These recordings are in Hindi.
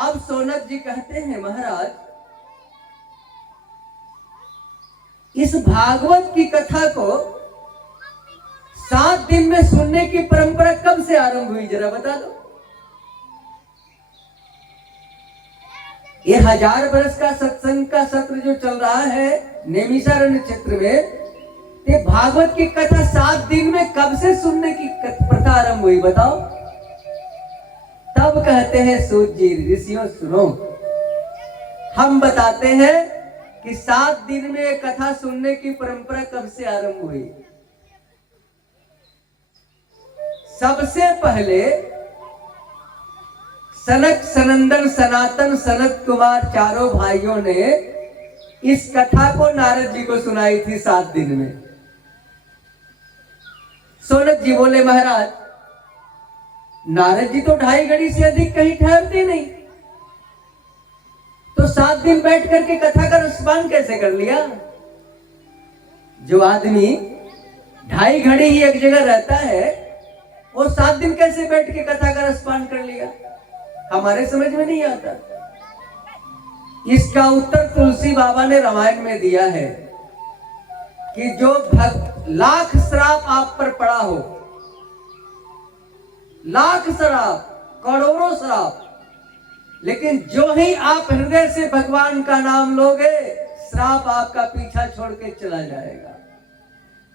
अब सोनक जी कहते हैं महाराज, इस भागवत की कथा को 7 दिन में सुनने की परंपरा कब से आरंभ हुई, जरा बता दो। ये 1000 वर्ष का सत्संग का सत्र जो चल रहा है नेमिषारण्य क्षेत्र में, ये भागवत की कथा 7 दिन में कब से सुनने की प्रथा आरंभ हुई, बताओ। तब कहते हैं सूत जी, ऋषियों सुनो, हम बताते हैं कि 7 दिन में कथा सुनने की परंपरा कब से आरंभ हुई। सबसे पहले सनक, सनंदन, सनातन, सनत कुमार चारों भाइयों ने इस कथा को नारद जी को सुनाई थी 7 दिन में। सोनक जी बोले, महाराज नारद जी तो 2.5 घड़ी से अधिक कहीं ठहरते नहीं, तो 7 दिन बैठ करके कथा का रसपान कैसे कर लिया। जो आदमी 2.5 घड़ी ही एक जगह रहता है, वो 7 दिन कैसे बैठ के कथा का रसपान कर लिया, हमारे समझ में नहीं आता। इसका उत्तर तुलसी बाबा ने रामायण में दिया है कि जो लाख श्राप आप पर पड़ा हो, लाख श्राप, करोड़ों श्राप, लेकिन जो ही आप हृदय से भगवान का नाम लोगे, श्राप आपका पीछा छोड़ के चला जाएगा।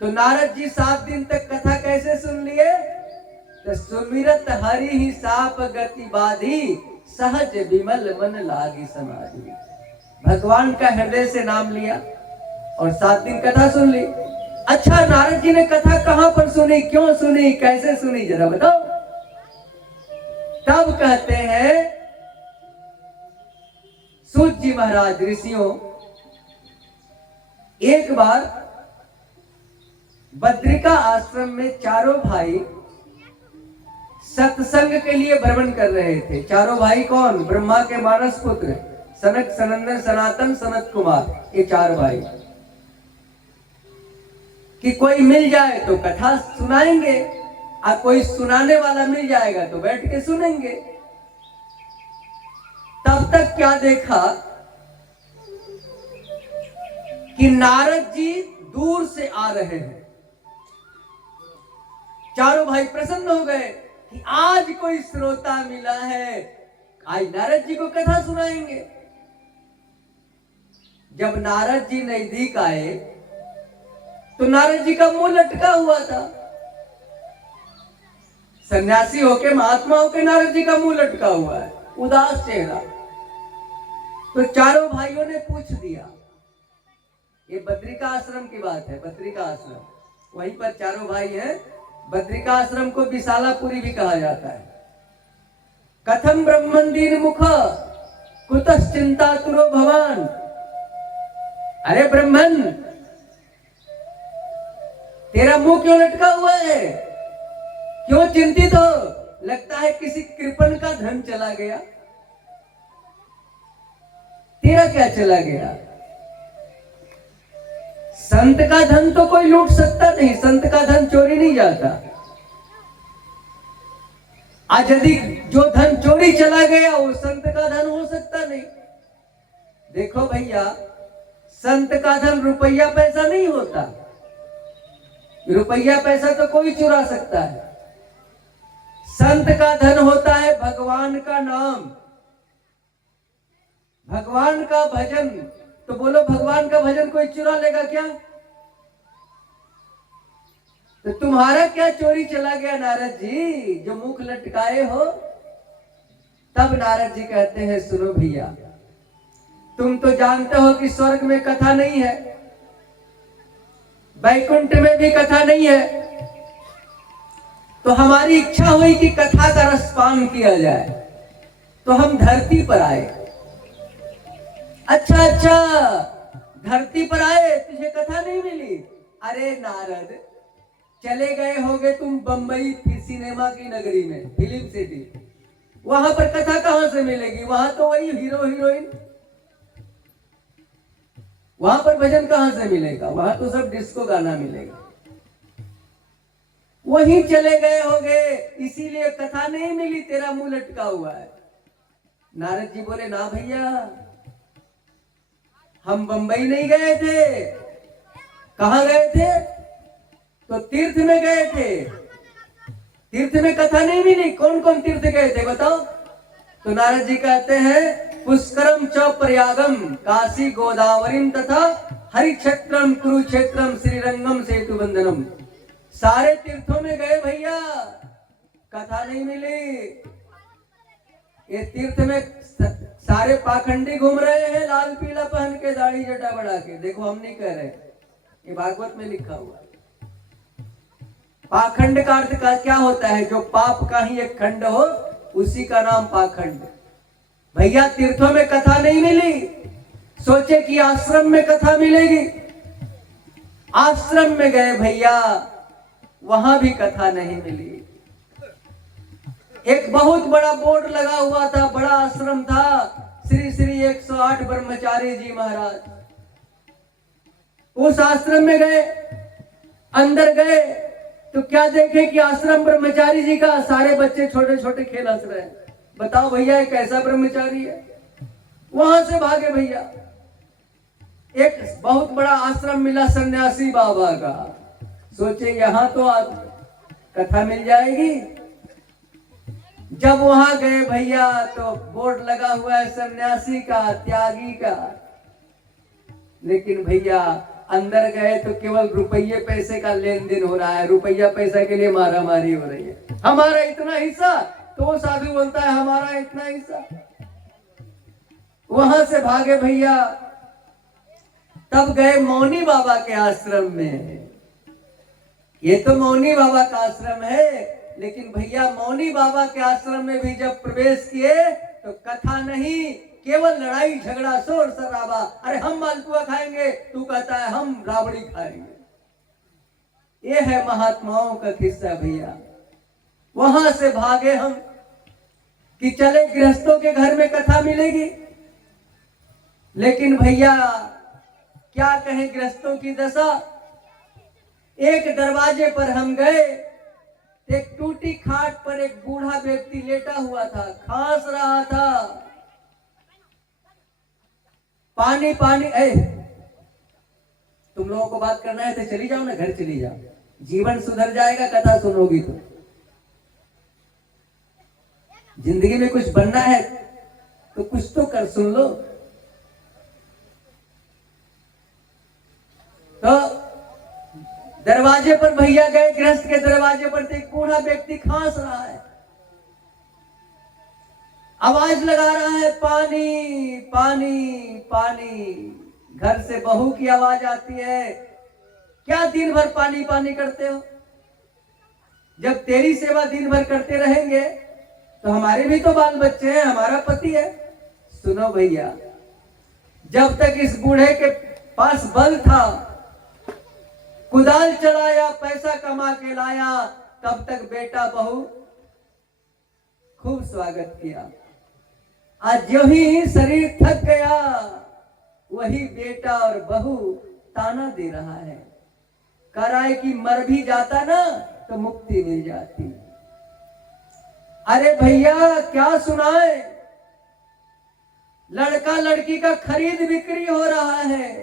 तो नारद जी 7 दिन तक कथा कैसे सुन लिए, तो सुमिरत हरि ही साप गति बाधी, सहज विमल मन लागी समाधि। भगवान का हृदय से नाम लिया और 7 दिन कथा सुन ली। अच्छा, नारद जी ने कथा कहां पर सुनी, क्यों सुनी, कैसे सुनी, जरा बताओ। तब कहते हैं सूत जी महाराज, ऋषियों, एक बार बद्रिका आश्रम में चारों भाई सत्संग के लिए भ्रमण कर रहे थे। चारों भाई कौन, ब्रह्मा के मानस पुत्र सनक, सनंदन, सनातन, सनत कुमार, ये 4 भाई। कि कोई मिल जाए तो कथा सुनाएंगे, और कोई सुनाने वाला मिल जाएगा तो बैठ के सुनेंगे। तब तक क्या देखा कि नारद जी दूर से आ रहे हैं। चारों भाई प्रसन्न हो गए कि आज कोई श्रोता मिला है, आज नारद जी को कथा सुनाएंगे। जब नारद जी नजदीक आए तो नारद जी का मुंह लटका हुआ था। सन्यासी होके, महात्मा होके नारद जी का मुंह लटका हुआ है, उदास चेहरा। तो चारों भाइयों ने पूछ दिया, ये बद्रिका आश्रम की बात है, बद्रिका आश्रम, वहीं पर चारों भाई हैं। बद्रिका आश्रम को विशालापुरी भी कहा जाता है। कथम ब्रह्मन दीन मुख कुतश्चिंतातुरो भवान। अरे ब्रह्मन, तेरा मुंह क्यों लटका हुआ है, क्यों चिंतित हो, लगता है किसी कृपण का धन चला गया। तेरा क्या चला गया? संत का धन तो कोई लूट सकता नहीं, संत का धन चोरी नहीं जाता। आज यदि जो धन चोरी चला गया वो संत का धन हो सकता नहीं। देखो भैया, संत का धन रुपया पैसा नहीं होता, रुपया पैसा तो कोई चुरा सकता है। संत का धन होता है भगवान का नाम, भगवान का भजन। तो बोलो, भगवान का भजन कोई चुरा लेगा क्या? तो तुम्हारा क्या चोरी चला गया नारद जी, जो मुख लटकाए हो? तब नारद जी कहते हैं, सुनो भैया, तुम तो जानते हो कि स्वर्ग में कथा नहीं है, वैकुंठ में भी कथा नहीं है, तो हमारी इच्छा हुई कि कथा का रसपान किया जाए, तो हम धरती पर आए। अच्छा, धरती पर आए, तुझे कथा नहीं मिली? अरे नारद, चले गए होगे तुम बंबई सिनेमा की नगरी में, फिल्म सिटी, वहां पर कथा कहां से मिलेगी? वहां तो वही हीरो हीरोइन, वहां पर भजन कहां से मिलेगा? वहां तो सब डिस्को गाना मिलेगा। वहीं चले गए होगे, इसीलिए कथा नहीं मिली, तेरा मुंह लटका हुआ है। नारद जी बोले, ना भैया, हम बंबई नहीं गए थे। कहाँ गए थे? तो तीर्थ में गए थे। तीर्थ में कथा नहीं मिली। कौन कौन तीर्थ गए थे बताओ? तो नारद जी कहते हैं, पुष्करम च प्रयागम काशी गोदावरीम तथा हरिक्षेत्रम कुरुक्षेत्रम श्रीरंगम सेतु बंधनम। सारे तीर्थों में गए भैया, कथा नहीं मिली। ये तीर्थ में सारे पाखंडी घूम रहे हैं, लाल पीला पहन के, दाढ़ी जटा बढ़ा के। देखो, हम नहीं कह रहे, ये भागवत में लिखा हुआ। पाखंड का अर्थ का क्या होता है? जो पाप का ही एक खंड हो, उसी का नाम पाखंड। भैया, तीर्थों में कथा नहीं मिली, सोचे कि आश्रम में कथा मिलेगी। आश्रम में गए भैया, वहां भी कथा नहीं मिली। एक बहुत बड़ा बोर्ड लगा हुआ था, बड़ा आश्रम था, श्री श्री 108 ब्रह्मचारी जी महाराज। उस आश्रम में गए, अंदर गए तो क्या देखे कि आश्रम ब्रह्मचारी जी का, सारे बच्चे छोटे छोटे खेल हंस रहे हैं। बताओ भैया, एक ऐसा ब्रह्मचारी है? वहां से भागे भैया। एक बहुत बड़ा आश्रम मिला सन्यासी बाबा का, सोचे यहां तो कथा मिल जाएगी। जब वहां गए भैया, तो बोर्ड लगा हुआ है सन्यासी का, त्यागी का। लेकिन भैया, अंदर गए तो केवल रुपये पैसे का लेन देन हो रहा है। रुपया पैसा के लिए मारा मारी हो रही है। हमारा इतना हिस्सा, तो साधु बोलता है हमारा इतना हिस्सा। वहां से भागे भैया। तब गए मौनी बाबा के आश्रम में। ये तो मौनी बाबा का आश्रम है, लेकिन भैया, मौनी बाबा के आश्रम में भी जब प्रवेश किए तो कथा नहीं, केवल लड़ाई झगड़ा, शोर शराबा। अरे हम मालपुआ खाएंगे, तू कहता है हम राबड़ी खाएंगे। ये है महात्माओं का किस्सा भैया। वहां से भागे हम कि चले गृहस्थों के घर में कथा मिलेगी। लेकिन भैया, क्या कहें गृहस्थों की दशा। एक दरवाजे पर हम गए, एक टूटी खाट पर एक बूढ़ा व्यक्ति लेटा हुआ था, खांस रहा था। पानी पानी। तुम लोगों को बात करना है तो चली जाओ ना, घर चली जाओ, जीवन सुधर जाएगा कथा सुनोगी तो। जिंदगी में कुछ बनना है तो कुछ तो कर, सुन लो। तो दरवाजे पर भैया गए, गृहस्थ के दरवाजे पर एक बूढ़ा व्यक्ति खांस रहा है, आवाज लगा रहा है, पानी पानी पानी। घर से बहू की आवाज आती है, क्या दिन भर पानी पानी करते हो? जब तेरी सेवा दिन भर करते रहेंगे तो हमारे भी तो बाल बच्चे हैं, हमारा पति है। सुनो भैया, जब तक इस बूढ़े के पास बल था, कुदाल चलाया, पैसा कमा के लाया, तब तक बेटा बहू खूब स्वागत किया। आज जो ही शरीर थक गया, वही बेटा और बहू ताना दे रहा है, कह रहा है कि मर भी जाता ना तो मुक्ति मिल जाती। अरे भैया, क्या सुनाए, लड़का लड़की का खरीद बिक्री हो रहा है।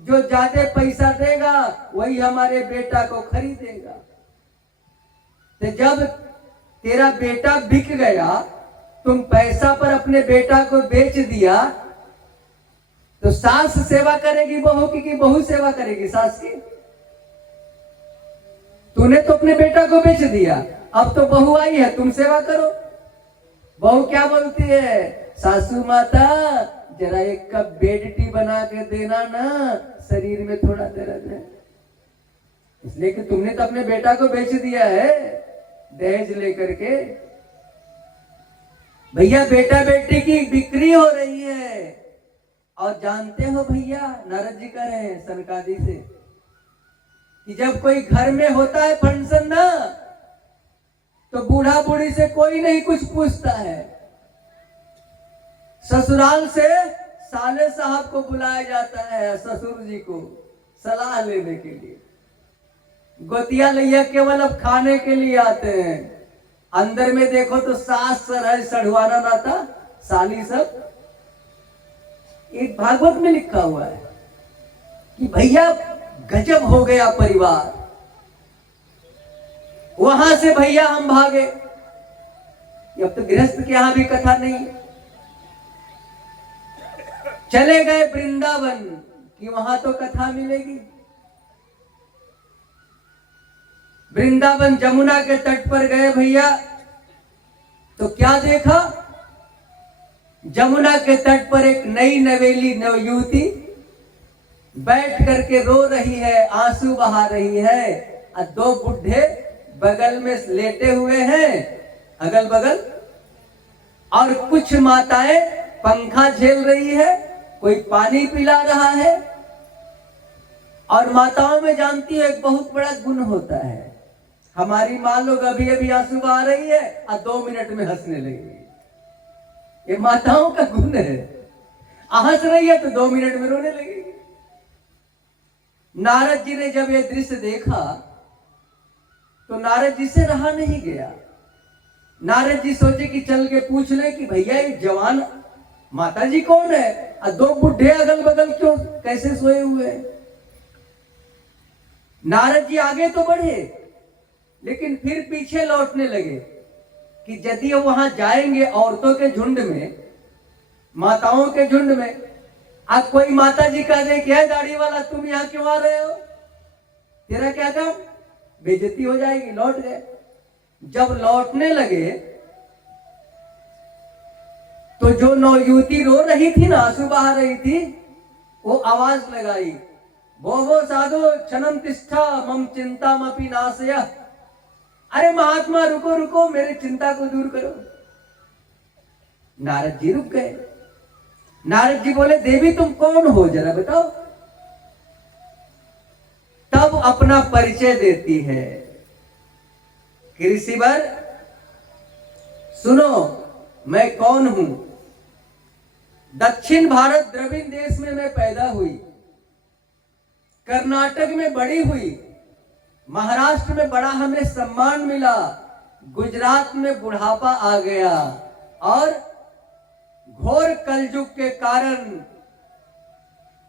जो ज्यादा पैसा देगा वही हमारे बेटा को खरीदेगा। तो जब तेरा बेटा बिक गया, तुम पैसा पर अपने बेटा को बेच दिया, तो सास सेवा करेगी बहू की कि बहू सेवा करेगी सास की? तूने तो अपने बेटा को बेच दिया, अब तो बहू आई है, तुम सेवा करो। बहू क्या बोलती है, सासू माता जरा एक कप बेड टी बना के देना ना, शरीर में थोड़ा दर्द है। इसलिए कि तुमने तो अपने बेटा को बेच दिया है दहेज लेकर के। भैया, बेटा बेटी की बिक्री हो रही है। और जानते हो भैया, नारद जी कह रहे हैं सनकादि से कि जब कोई घर में होता है फंक्शन ना, तो बूढ़ा बूढ़ी से कोई नहीं कुछ पूछता है। ससुराल से साले साहब को बुलाया जाता है, ससुर जी को सलाह लेने के लिए। गोतिया लैया केवल अब खाने के लिए आते हैं। अंदर में देखो तो सास सर है, सढ़वाना नाता साली सब। एक भागवत में लिखा हुआ है कि भैया गजब हो गया परिवार, वहां से भैया हम भागे। अब तो गृहस्थ के यहां भी कथा नहीं, चले गए वृंदावन कि वहां तो कथा मिलेगी। वृंदावन जमुना के तट पर गए भैया, तो क्या देखा? जमुना के तट पर एक नई नवेली नवयुवती बैठ करके रो रही है, आंसू बहा रही है, और दो बुढ़े बगल में लेटे हुए हैं अगल बगल, और कुछ माताएं पंखा झेल रही है, कोई पानी पिला रहा है। और माताओं में जानती है एक बहुत बड़ा गुण होता है, हमारी माँ लोग अभी अभी आंसू बहा रही है और 2 मिनट में हंसने लगेगी। ये माताओं का गुण है, हंस रही है तो 2 मिनट में रोने लगेगी। नारद जी ने जब ये दृश्य देखा तो नारद जी से रहा नहीं गया। नारद जी सोचे कि चल के पूछ ले कि भैया ये जवान माता जी कौन है, और 2 बुढ़े अगल बगल क्यों, कैसे सोए हुए हैं। नारद जी आगे तो बढ़े, लेकिन फिर पीछे लौटने लगे कि यदि वहां जाएंगे औरतों के झुंड में, माताओं के झुंड में, आज कोई माता जी कह दे कि है दाढ़ी वाला तुम यहां क्यों आ रहे हो, तेरा क्या काम, बेइज्जती हो जाएगी। लौट गए। जब लौटने लगे तो जो नवयुवती रो रही थी ना, आंसू बहा रही थी, वो आवाज लगाई, भो साधु क्षणम तिष्ठा मम चिंता मपि नाशय। अरे महात्मा रुको रुको, मेरे चिंता को दूर करो। नारद जी रुक गए। नारद जी बोले, देवी तुम कौन हो जरा बताओ। तब अपना परिचय देती है कि ऋषिवर सुनो, मैं कौन हूं। दक्षिण भारत द्रविड़ देश में मैं पैदा हुई, कर्नाटक में बड़ी हुई, महाराष्ट्र में बड़ा हमें सम्मान मिला, गुजरात में बुढ़ापा आ गया, और घोर कलयुग के कारण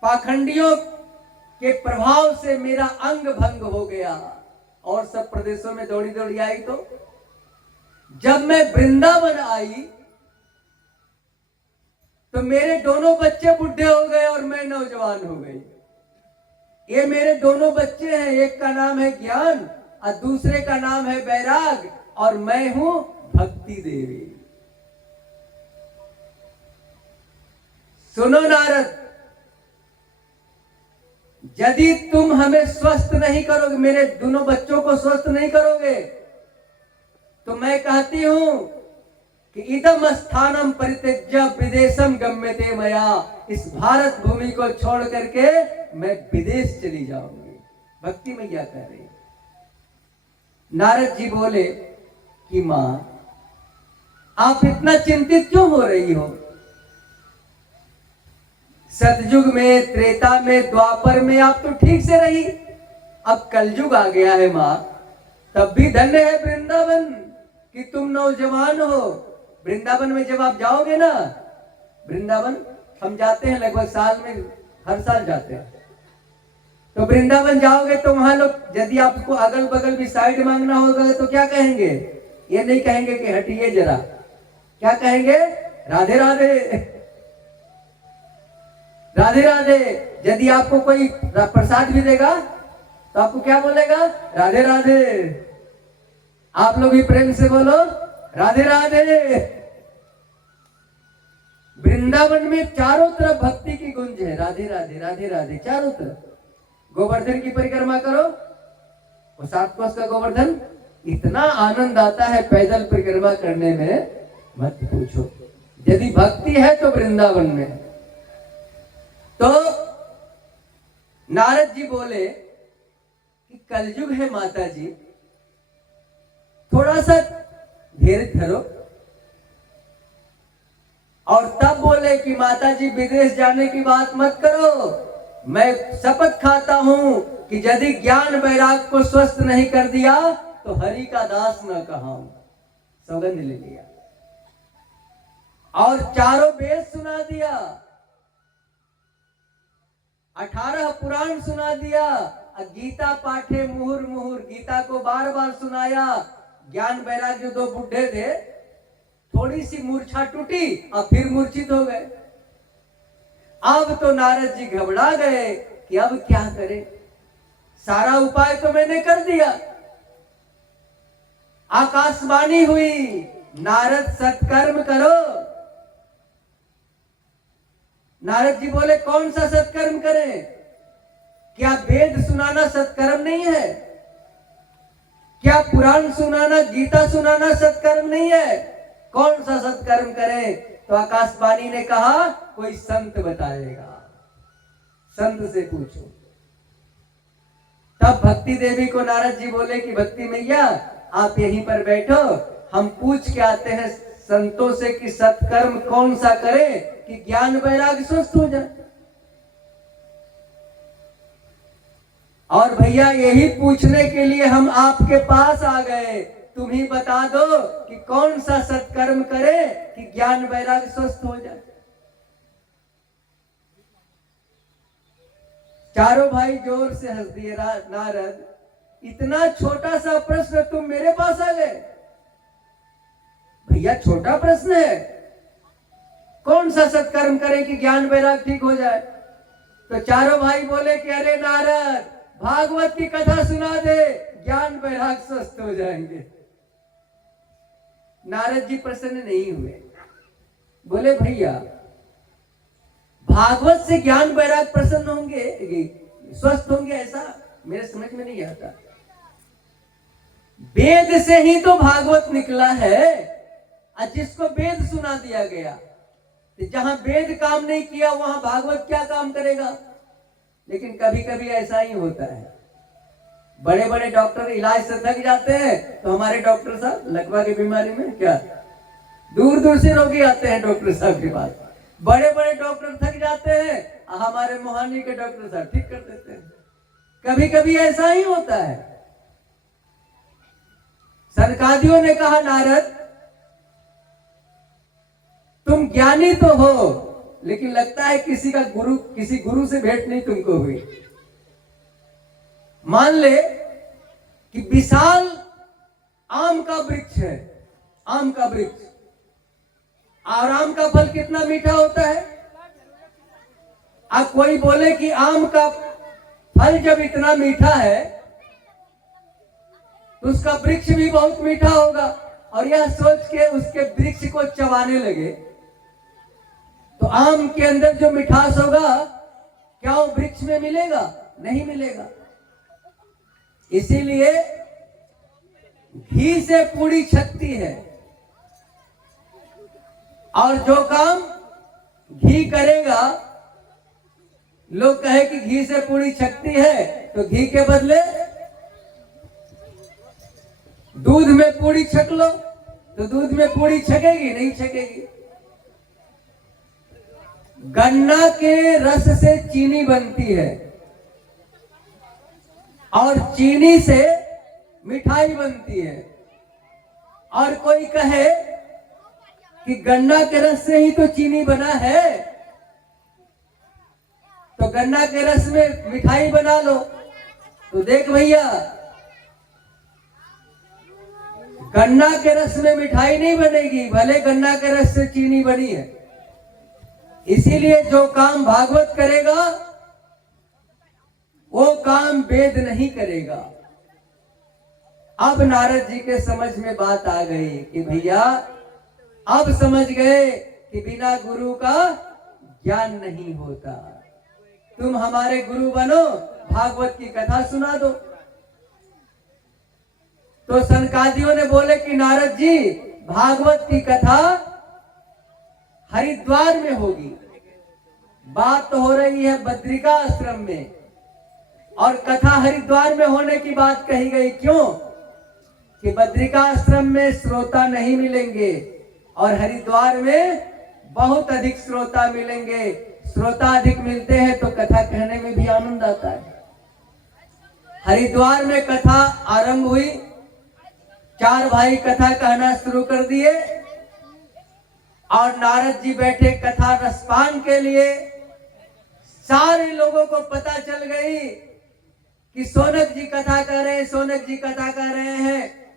पाखंडियों के प्रभाव से मेरा अंग भंग हो गया, और सब प्रदेशों में दौड़ी दौड़ी आई। तो जब मैं वृंदावन आई तो मेरे दोनों बच्चे बुढ़े हो गए और मैं नौजवान हो गई। ये मेरे दोनों बच्चे हैं, एक का नाम है ज्ञान और दूसरे का नाम है वैराग, और मैं हूं भक्ति देवी। सुनो नारद, यदि तुम हमें स्वस्थ नहीं करोगे, मेरे दोनों बच्चों को स्वस्थ नहीं करोगे, तो मैं कहती हूं कि इदम स्थानम परित्यज्य विदेशम गम्यते मया, इस भारत भूमि को छोड़ करके मैं विदेश चली जाऊंगी। भक्ति मैया कह रही। नारद जी बोले कि मां आप इतना चिंतित क्यों हो रही हो। सतयुग में, त्रेता में, द्वापर में आप तो ठीक से रही, अब कलयुग आ गया है मां, तब भी धन्य है वृंदावन कि तुम नौजवान हो। वृंदावन में जब आप जाओगे ना, वृंदावन हम जाते हैं लगभग साल में, हर साल जाते हैं, तो वृंदावन जाओगे तो वहां लोग यदि आपको अगल बगल भी साइड मांगना होगा तो क्या कहेंगे, ये नहीं कहेंगे कि हटिए जरा, क्या कहेंगे, राधे राधे राधे राधे। यदि आपको कोई प्रसाद भी देगा तो आपको क्या बोलेगा, राधे राधे। आप लोग भी प्रेम से बोलो राधे राधे। वृंदावन में चारों तरफ भक्ति की गूंज है, राधे राधे राधे राधे चारों तरफ। गोवर्धन की परिक्रमा करो, वो 7 कोस का गोवर्धन, इतना आनंद आता है पैदल परिक्रमा करने में, मत पूछो। यदि भक्ति है तो वृंदावन में। तो नारद जी बोले कि कलयुग है माता जी, थोड़ा सा धैर्य धरो। और तब बोले कि माता जी विदेश जाने की बात मत करो, मैं शपथ खाता हूं कि यदि ज्ञान वैराग को स्वस्थ नहीं कर दिया तो हरि का दास न कहाऊं। सौगंध ले लिया और चारों वेद सुना दिया, 18 पुराण सुना दिया, गीता पाठे मुहुर मुहुर, गीता को बार बार सुनाया। ज्ञान वैराग्य दो बुढ़े थे, थोड़ी सी मूर्छा टूटी और फिर मूर्छित हो गए। अब तो नारद जी घबरा गए कि अब क्या करें, सारा उपाय तो मैंने कर दिया। आकाशवाणी हुई, नारद सत्कर्म करो। नारद जी बोले कौन सा सत्कर्म करें? क्या वेद सुनाना सत्कर्म नहीं है? क्या पुराण सुनाना, गीता सुनाना सत्कर्म नहीं है? कौन सा सत्कर्म करें? तो आकाशवाणी ने कहा कोई संत बताएगा, संत से पूछो। तब भक्ति देवी को नारद जी बोले कि भक्ति मैया आप यहीं पर बैठो, हम पूछ के आते हैं संतों से कि सत्कर्म कौन सा करें कि ज्ञान वैराग्य स्वस्थ हो जाए। और भैया यही पूछने के लिए हम आपके पास आ गए, तुम ही बता दो कि कौन सा सत्कर्म करे कि ज्ञान वैराग्य स्वस्थ हो जाए। चारों भाई जोर से हंस दिए। नारद, इतना छोटा सा प्रश्न तुम मेरे पास आ गए? भैया छोटा प्रश्न है, कौन सा सत्कर्म करें कि ज्ञान वैराग्य ठीक हो जाए? तो चारों भाई बोले कि अरे नारद, भागवत की कथा सुना दे, ज्ञान वैराग्य स्वस्थ हो जाएंगे। नारद जी प्रसन्न नहीं हुए, बोले भैया भागवत से ज्ञान वैराग्य प्रसन्न होंगे, स्वस्थ होंगे, ऐसा मेरे समझ में नहीं आता। वेद से ही तो भागवत निकला है, जिसको वेद सुना दिया गया। जहां वेद काम नहीं किया वहां भागवत क्या काम करेगा? लेकिन कभी कभी ऐसा ही होता है, बड़े बड़े डॉक्टर इलाज से थक जाते हैं, तो हमारे डॉक्टर साहब लकवा की बीमारी में क्या दूर दूर से रोगी आते हैं डॉक्टर साहब के पास। बड़े बड़े डॉक्टर थक जाते हैं, हमारे मोहानी के डॉक्टर साहब ठीक कर देते हैं। कभी कभी ऐसा ही होता है। सनकादियों ने कहा नारद तुम ज्ञानी तो हो, लेकिन लगता है किसी गुरु से भेंट नहीं तुमको हुई। मान ले कि विशाल आम का वृक्ष है, आम का वृक्ष, और आम का फल कितना मीठा होता है। अब कोई बोले कि आम का फल जब इतना मीठा है तो उसका वृक्ष भी बहुत मीठा होगा, और यह सोच के उसके वृक्ष को चबाने लगे तो आम के अंदर जो मिठास होगा क्या वो वृक्ष में मिलेगा? नहीं मिलेगा। इसीलिए घी से पूरी छकती है, और जो काम घी करेगा, लोग कहे कि घी से पूरी छकती है, तो घी के बदले दूध में पूरी छक लो, तो दूध में पूरी छकेगी? नहीं छकेगी। गन्ना के रस से चीनी बनती है, और चीनी से मिठाई बनती है। और कोई कहे कि गन्ना के रस से ही तो चीनी बना है, तो गन्ना के रस में मिठाई बना लो। तो देख भैया, गन्ना के रस में मिठाई नहीं बनेगी, भले गन्ना के रस से चीनी बनी है। इसीलिए जो काम भागवत करेगा वो काम वेद नहीं करेगा। अब नारद जी के समझ में बात आ गई कि भैया अब समझ गए कि बिना गुरु का ज्ञान नहीं होता। तुम हमारे गुरु बनो, भागवत की कथा सुना दो। तो सनकादियों ने बोले कि नारद जी भागवत की कथा हरिद्वार में होगी। बात तो हो रही है बद्रिका आश्रम में, और कथा हरिद्वार में होने की बात कही गई। क्यों? कि बद्रिका आश्रम में श्रोता नहीं मिलेंगे और हरिद्वार में बहुत अधिक श्रोता मिलेंगे। श्रोता अधिक मिलते हैं तो कथा कहने में भी आनंद आता है। हरिद्वार में कथा आरंभ हुई, चार भाई कथा कहना शुरू कर दिए और नारद जी बैठे कथा रसपान के लिए। सारे लोगों को पता चल गई कि सोनक जी कथा कर रहे हैं, सोनक जी कथा कर रहे हैं।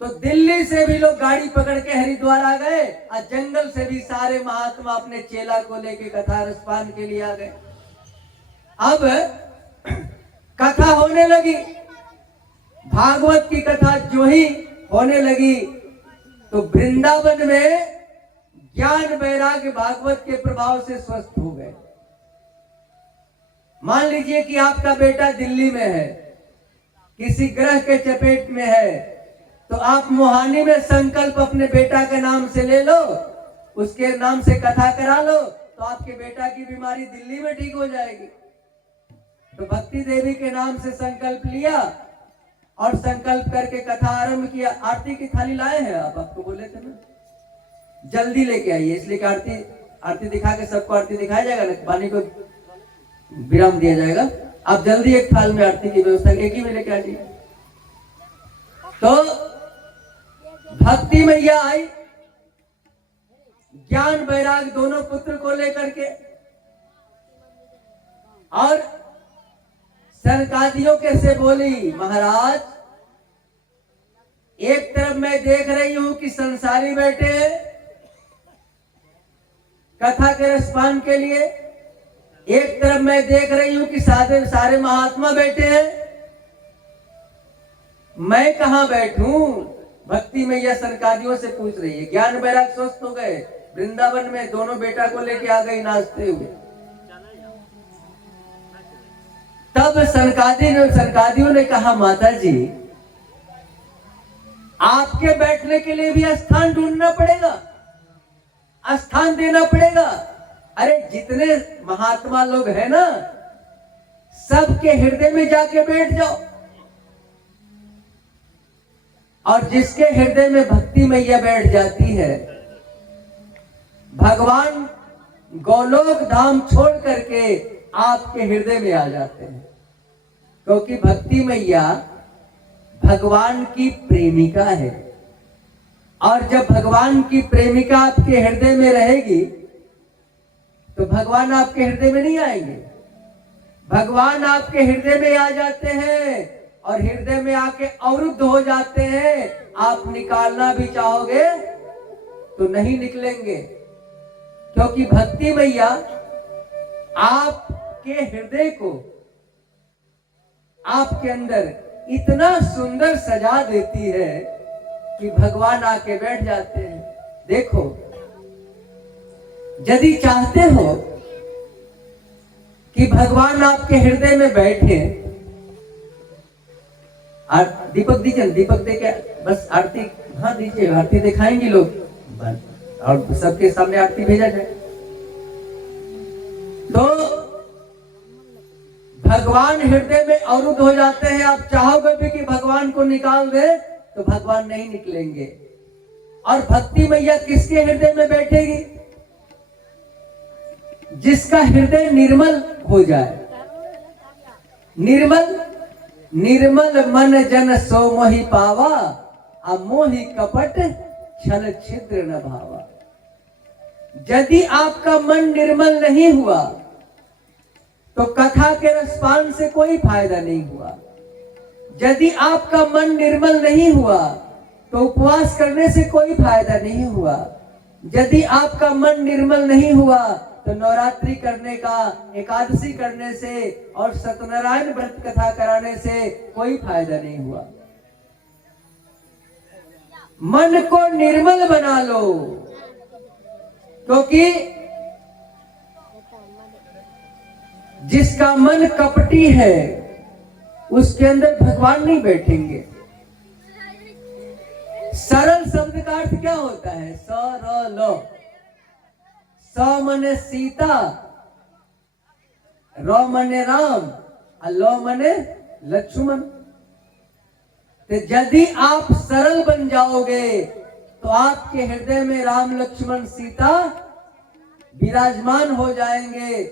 तो दिल्ली से भी लोग गाड़ी पकड़ के हरिद्वार आ गए और जंगल से भी सारे महात्मा अपने चेला को लेके कथा रसपान के लिए आ गए। अब कथा होने लगी, भागवत की कथा जो ही होने लगी तो वृंदावन में ज्ञान वैराग्य भागवत के प्रभाव से स्वस्थ हो गए। मान लीजिए कि आपका बेटा दिल्ली में है, किसी ग्रह के चपेट में है, तो आप मोहानी में संकल्प अपने बेटा के नाम से ले लो, उसके नाम से कथा करा लो, तो आपके बेटा की बीमारी दिल्ली में ठीक हो जाएगी। तो भक्ति देवी के नाम से संकल्प लिया और संकल्प करके कथा आरंभ किया। आरती की थाली लाए हैं आप, आपको बोले थे ना जल्दी लेके आइए, इसलिए कि आरती दिखा के सबको आरती दिखाया जाएगा ना, पानी को विराम दिया जाएगा। आप जल्दी एक थाल में आरती की व्यवस्था एक ही में लेके आ जाइए। तो भक्ति मैया आई ज्ञान वैराग दोनों पुत्र को लेकर के और सनकादियों के से बोली, महाराज एक तरफ मैं देख रही हूं कि संसारी बैठे कथा के रसपान के लिए, एक तरफ मैं देख रही हूं कि सारे महात्मा बैठे हैं, मैं कहां बैठूं? भक्ति मैया सनकादियों से पूछ रही है। ज्ञान वैराग स्वस्थ हो गए, वृंदावन में दोनों बेटा को लेके आ गई नाचते हुए। तब सनकादियों ने कहा, माता जी आपके बैठने के लिए भी स्थान ढूंढना पड़ेगा, स्थान देना पड़ेगा। अरे जितने महात्मा लोग हैं ना, सबके हृदय में जाके बैठ जाओ, और जिसके हृदय में भक्ति मैया बैठ जाती है, भगवान गोलोक धाम छोड़ करके आपके हृदय में आ जाते हैं। क्योंकि भक्ति मैया भगवान की प्रेमिका है, और जब भगवान की प्रेमिका आपके हृदय में रहेगी तो भगवान आपके हृदय में नहीं आएंगे, भगवान आपके हृदय में आ जाते हैं और हृदय में आके अवरुद्ध हो जाते हैं। आप निकालना भी चाहोगे तो नहीं निकलेंगे, क्योंकि भक्ति मैया आपके हृदय को आपके अंदर इतना सुंदर सजा देती है कि भगवान आके बैठ जाते हैं। देखो, यदि चाहते हो कि भगवान आपके हृदय में बैठे, दीपक दीजिए, दीपक देके बस आरती, हाँ दीजिए, आरती दिखाएंगे लोग और सबके सामने आरती भेजा जाए। तो भगवान हृदय में अवरुद्ध हो जाते हैं। आप चाहोगे भी कि भगवान को निकाल दे तो भगवान नहीं निकलेंगे। और भक्ति मैया किसके हृदय में बैठेगी? जिसका हृदय निर्मल हो जाए। निर्मल मन जन सो मोहि पावा, अमोहि कपट छल छिद्र न भावा। यदि आपका मन निर्मल नहीं हुआ तो कथा के रसपान से कोई फायदा नहीं हुआ। यदि आपका मन निर्मल नहीं हुआ तो उपवास करने से कोई फायदा नहीं हुआ। यदि आपका मन निर्मल नहीं हुआ तो नवरात्रि करने का, एकादशी करने से और सत्यनारायण व्रत कथा कराने से कोई फायदा नहीं हुआ। मन को निर्मल बना लो, क्योंकि जिसका मन कपटी है उसके अंदर भगवान नहीं बैठेंगे। सरल शब्द का अर्थ क्या होता है? सरल। स मने सीता, र मने राम, ल मने लक्ष्मण। तो यदि आप सरल बन जाओगे तो आपके हृदय में राम लक्ष्मण सीता विराजमान हो जाएंगे।